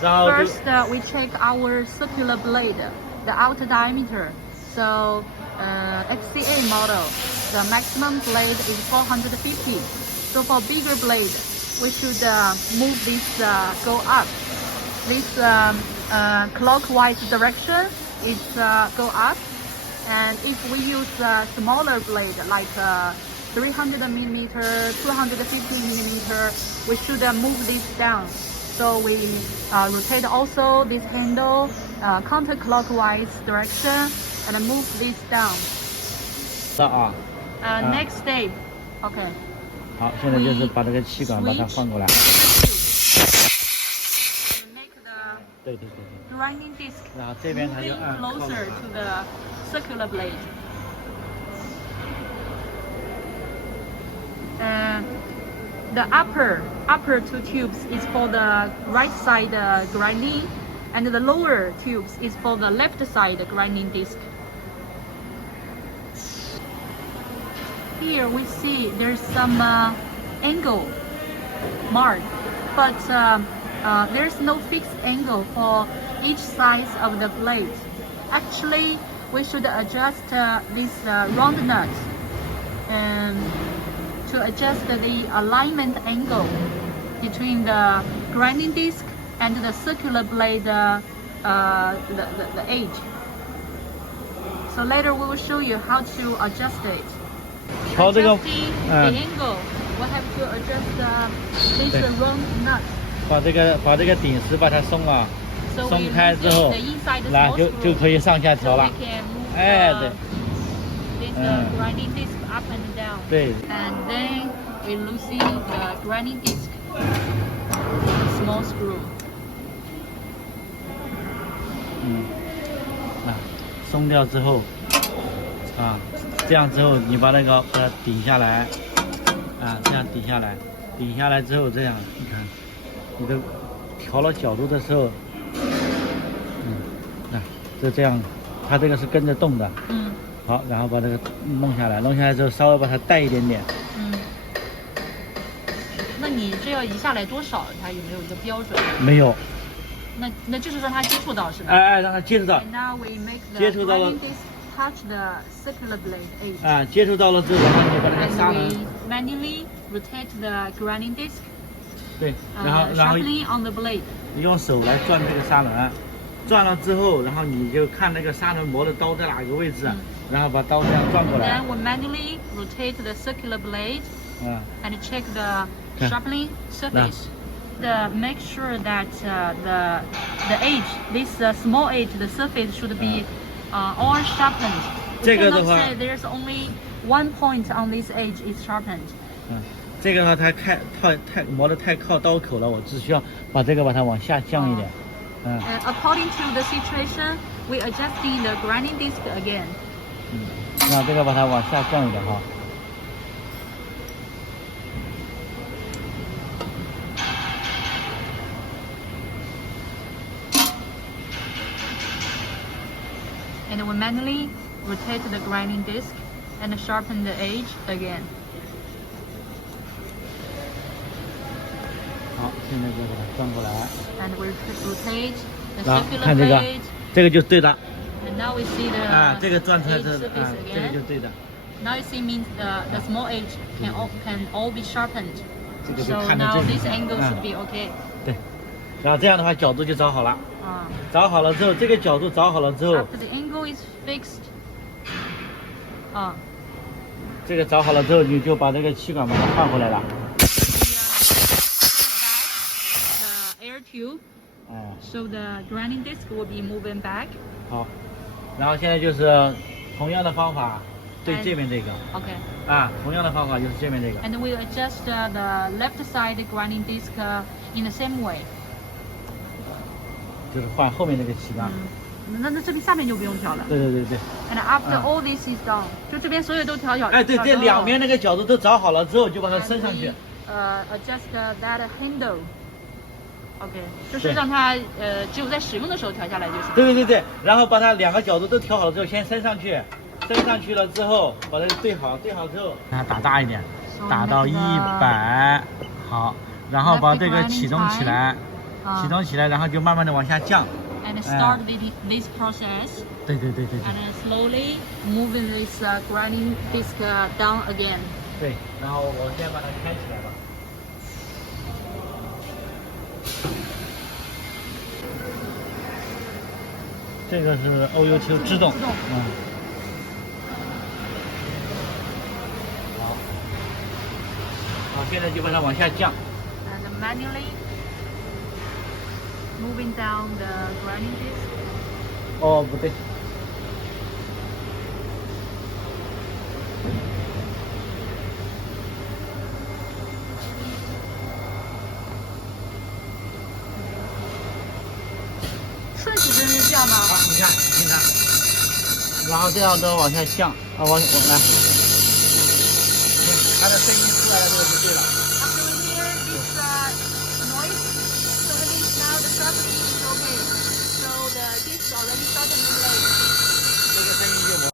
First, we check our circular blade, the outer diameter. So, XCA model, the maximum blade is 450. So for bigger blade, we should move this go up. This clockwise direction is go up. And if we use a smaller blade like 300 millimeter, 250 millimeter, we should move this down. So we rotate also this handle counterclockwise direction and move this down. Next step, okay. 好，现在就是把这个气管把它换过来。对对对对。 Grinding disc 然后这边它就 closer to the circular blade. The upper two tubes is for the right side grinding, and the lower tubes is for the left side grinding disc. Here we see there's some angle mark, but there's no fixed angle for each size of the blade. Actually, we should adjust this round nut to adjust the alignment angle between the grinding disc and the circular blade, the edge. So later we will show you how to adjust it. Adjusting the angle, we have to adjust this round nut. 把这个顶丝把它松了， So 松开之后，然后就可以上下调了。哎，对。 This grinding disc up and down. 对。 And then we loosen the grinding disc. Small screw. 松掉之后，这样之后你把那个把它顶下来，这样顶下来，顶下来之后这样，你看，你都调了角度的时候，就这样，它这个是跟着动的。好，然后把这个弄下来，弄下来之后稍微把它带一点点。那你这要移下来多少？它有没有一个标准？没有。那就是让它接触到是吧？让它接触到。Now we make the 接触到了。 touch the circular blade edge. 接触到了之后，然后你把这个砂轮。And we manually rotate the grinding disc. 对，然后 sharpening on the blade. 你用手来转这个砂轮，转了之后，然后你就看那个砂轮磨的刀在哪个位置，然后把刀这样转过来。Then we manually rotate the circular blade. And check the sharpening surface. Make sure that the edge, this small edge, the surface should be all sharpened. We cannot say there's only one point on this edge is sharpened. 这个的话它磨得太靠刀口了，我只需要把这个把它往下降一点。According to the situation, we adjusting the grinding disc again. 那这个把它往下降一点哈。And we manually rotate the grinding disc and sharpen the edge again. 好，现在就把它转过来。And we rotate the 然后 circular 看这个， blade. 这个就对的。And now we see the 这个转出来是 edge surface 这个 again. 就对的。 Now you see means the small edge can all be sharpened. 这个就 So 看着 now 这 this 个。angle should be okay. 对，然后这样的话角度就找好了。找好了之后，这个角度找好了之后。After the angle is fixed. 这个找好了之后，你就把这个气管把它换回来了。The air tube. So the grinding disc will be moving back. 好，然后现在就是同样的方法对这边这个。Okay. 同样的方法就是这边这个。 And we adjust the left side grinding disc in the same way. 就是换后面那个气缸。那这边下面就不用调了。对对对对。And after all this is done, 就这边所有都调好。对，这两边那个角度都找好了之后，就把它升上去。Adjust that handle. OK， 就是让它只有在使用的时候调下来就行。对，然后把它两个角度都调好了之后，先升上去，升上去了之后，把它对好之后，让它打大一点，打到100，好，然后把这个启动起来。启动起来，然后就慢慢的往下降。 And start with this process. 对对对对对。 And then slowly moving this grinding disc down again. 对，然后我先把它开起来吧。这个是 OU2 制动，好，现在就把它往下降。And manually moving down the grinding disc. 哦，不对。 顺时针是这样吗？好，你看，你看，然后这样子往下降，啊，往来，它的声音出来了，这个就对了。